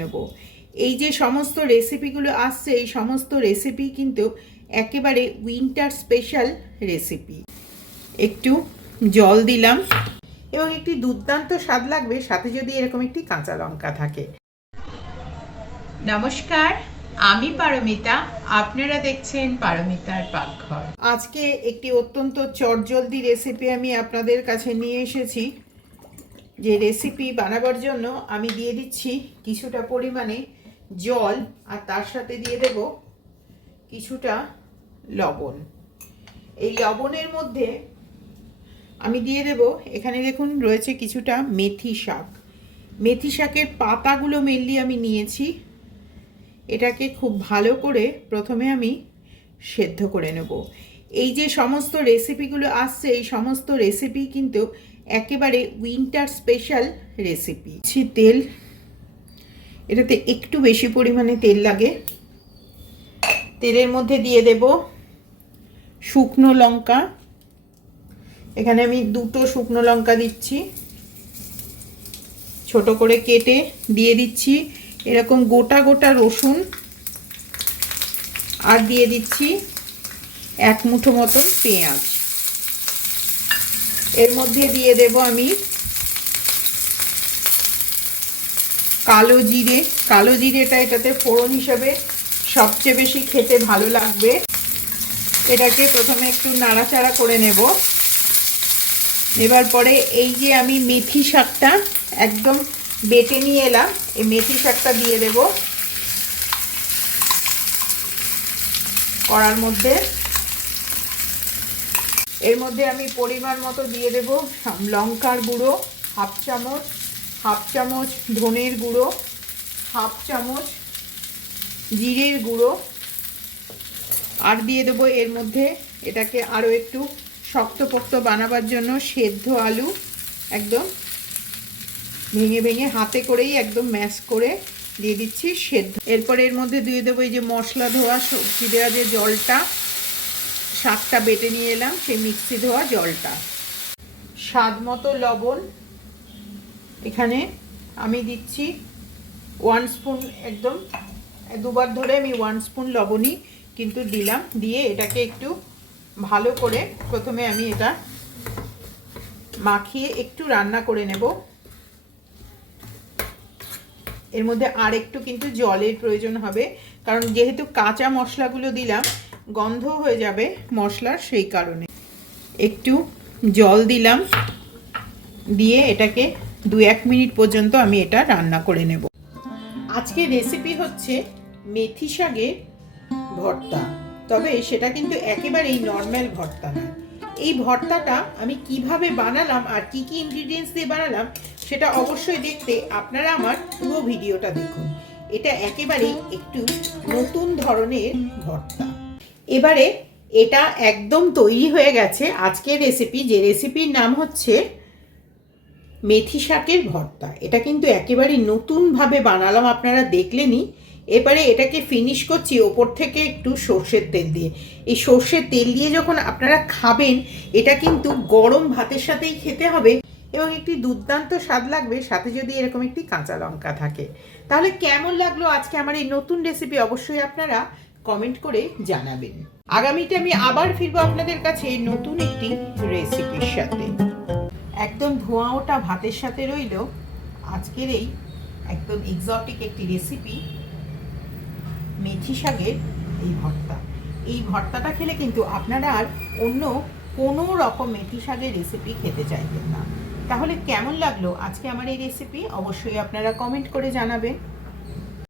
নেব। এই যে সমস্ত রেসিপিগুলো আসছে, এই সমস্ত রেসিপি কিন্তু একেবারে উইন্টার স্পেশাল রেসিপি। একটু জল দিলাম এবং একটি দুর্দান্ত স্বাদ লাগবে, সাথে যদি এরকম একটি কাঁচা লঙ্কা থাকে। নমস্কার, আমি পারমিতা, আপনারা দেখছেন পারমিতার পাকঘর। আজকে একটি অত্যন্ত চটজলদি রেসিপি আমি আপনাদের কাছে নিয়ে এসেছি। যে রেসিপি বানাবার জন্য আমি দিয়ে দিচ্ছি কিছুটা পরিমাণে জল, আর তার সাথে দিয়ে দেব কিছুটা লবণ। এই লবণের মধ্যে আমি দিয়ে দেব, এখানে দেখুন রয়েছে কিছুটা মেথি শাক। মেথি শাকের পাতাগুলো মেনলি আমি নিয়েছি। এটাকে খুব ভালো করে প্রথমে আমি সেদ্ধ করে নেব। এই যে সমস্ত রেসিপিগুলো আসছে, এই সমস্ত রেসিপি কিন্তু একেবারে উইন্টার স্পেশাল রেসিপি। তেল, এটাতে একটু বেশি পরিমাণে তেল লাগে। তেলের মধ্যে দিয়ে দেব শুকনো লঙ্কা। এখানে আমি দুটো শুকনো লঙ্কা দিচ্ছি, ছোট করে কেটে দিয়ে দিচ্ছি। এরকম গোটা গোটা রসুন, আর দিয়ে দিচ্ছি এক মুঠো মতন পেঁয়াজ। এর মধ্যে দিয়ে দেব আমি কালো জিরে। কালো জিরেটা এটাতে ফোড়ন হিসেবে সবচেয়ে বেশি খেতে ভালো লাগবে। এটাকে প্রথমে একটু নাড়াচাড়া করে নেব। এবার পরে এই যে আমি মেথি শাকটা একদম বেটে নিয়ে এলাম, এই মেথি শাকটা দিয়ে দেব কড়ার মধ্যে। এর মধ্যে আমি পরিমাণ মতো দিয়ে দেব লঙ্কার গুঁড়ো হাফ চামচ, হাফ চামচ ধনের গুঁড়ো, হাফ চামচ জিরের গুঁড়ো, আর দিয়ে দেবো এর মধ্যে এটাকে আরও একটু শক্তপোক্ত বানাবার জন্য সেদ্ধ আলু, একদম ভেঙে ভেঙে হাতে করেই একদম ম্যাশ করে দিয়ে দিচ্ছি সেদ্ধ। এরপরে এর মধ্যে দিয়ে দেবো এই যে মশলা ধোয়া সবজি দেওয়া যে জলটা, শাকটা বেটে নিয়ে এলাম সেই মিক্সি ধোয়া জলটা, স্বাদ মতো লবণ। এখানে আমি দিচ্ছি 1 স্পুন, একদম দুবার ধরে আমি 1 স্পুন লবণই কিন্তু দিলাম। দিয়ে এটাকে একটু ভালো করে প্রথমে আমি এটা মাখিয়ে একটু রান্না করে নেব। এর মধ্যে আর একটু কিন্তু জলের প্রয়োজন হবে, কারণ যেহেতু কাঁচা মশলাগুলো দিলাম গন্ধ হয়ে যাবে মশলার, সেই কারণে একটু জল দিলাম। দিয়ে এটাকে 2-1 মিনিট পর্যন্ত আমি এটা রান্না করে নেব। আজকে রেসিপি হচ্ছে মেথি শাকের ভর্তা, তবে সেটা কিন্তু একেবারেই নর্মাল ভর্তা না। এই ভর্তাটা আমি কিভাবে বানালাম আর কি কি ইনগ্রিডিয়েন্টস দিয়ে বানালাম সেটা অবশ্যই দেখতে আপনারা আমার পুরো ভিডিওটা দেখুন। এটা একেবারেই একটু নতুন ধরনের ভর্তা। এবারে এটা একদম তৈরি হয়ে গেছে আজকের রেসিপি, যে রেসিপির নাম হচ্ছে মেথি শাকের ভর্তা। এটা কিন্তু একেবারেই নতুনভাবে বানালাম, আপনারা দেখলেনই। এবারে এটাকে ফিনিশ করছি ওপর থেকে একটু সর্ষের তেল দিয়ে। এই সর্ষের তেল দিয়ে যখন আপনারা খাবেন, এটা কিন্তু গরম ভাতের সাথেই খেতে হবে এবং একটি দুর্দান্ত স্বাদ লাগবে, সাথে যদি এরকম একটি কাঁচা লঙ্কা থাকে। তাহলে কেমন লাগলো আজকে আমার এই নতুন রেসিপি অবশ্যই আপনারা কমেন্ট করে জানাবেন। আগামীতে আমি আবার ফিরবো আপনাদের কাছে নতুন একটি রেসিপির সাথে। একদম ধোঁয়া ওঠা ভাতের সাথে রইল আজকের এই একদম এক্সোটিক একটি রেসিপি, মেথি শাকের এই ভর্তা। এই ভর্তাটা খেলে কিন্তু আপনারা আর অন্য কোনো রকম মেথি শাকের রেসিপি খেতে চাইবেন না। তাহলে কেমন লাগলো আজকে আমার এই রেসিপি অবশ্যই আপনারা কমেন্ট করে জানাবেন।